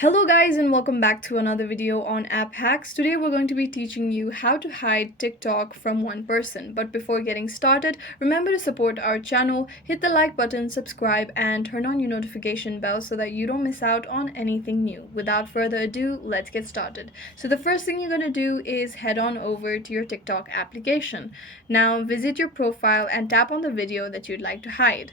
Hello guys and welcome back to another video on app hacks. Today we're going to be teaching you how to hide TikTok from one person. But before getting started, remember to support our channel, hit the like button, subscribe and turn on your notification bell so that you don't miss out on anything new. Without further ado, let's get started. So the first thing you're going to do is head on over to your TikTok application. Now visit your profile and tap on the video that you'd like to hide.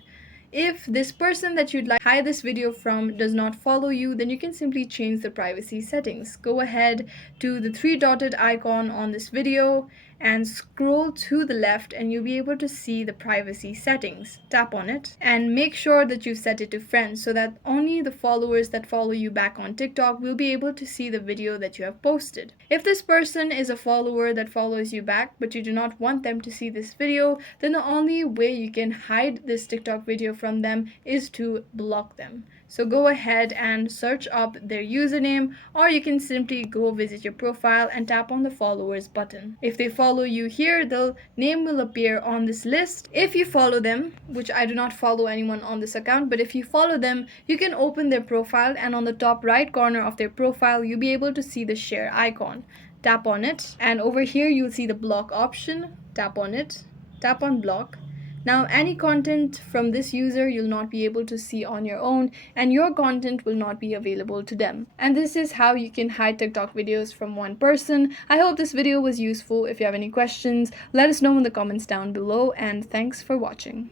If this person that you'd like to hide this video from does not follow you, then you can simply change the privacy settings. Go ahead to the three dotted icon on this video and scroll to the left and you'll be able to see the privacy settings. Tap on it and make sure that you've set it to friends so that only the followers that follow you back on TikTok will be able to see the video that you have posted. If this person is a follower that follows you back but you do not want them to see this video, then the only way you can hide this TikTok video from them is to block them. So go ahead and search up their username, or you can simply go visit your profile and tap on the followers button. If they follow you here, their name will appear on this list. If you follow them, which I do not follow anyone on this account, but if you follow them, you can open their profile and on the top right corner of their profile, you'll be able to see the share icon. Tap on it and over here you'll see the block option. Tap on it, tap on block. Now any content from this user you'll not be able to see on your own and your content will not be available to them. And this is how you can hide TikTok videos from one person. I hope this video was useful. If you have any questions, let us know in the comments down below and thanks for watching.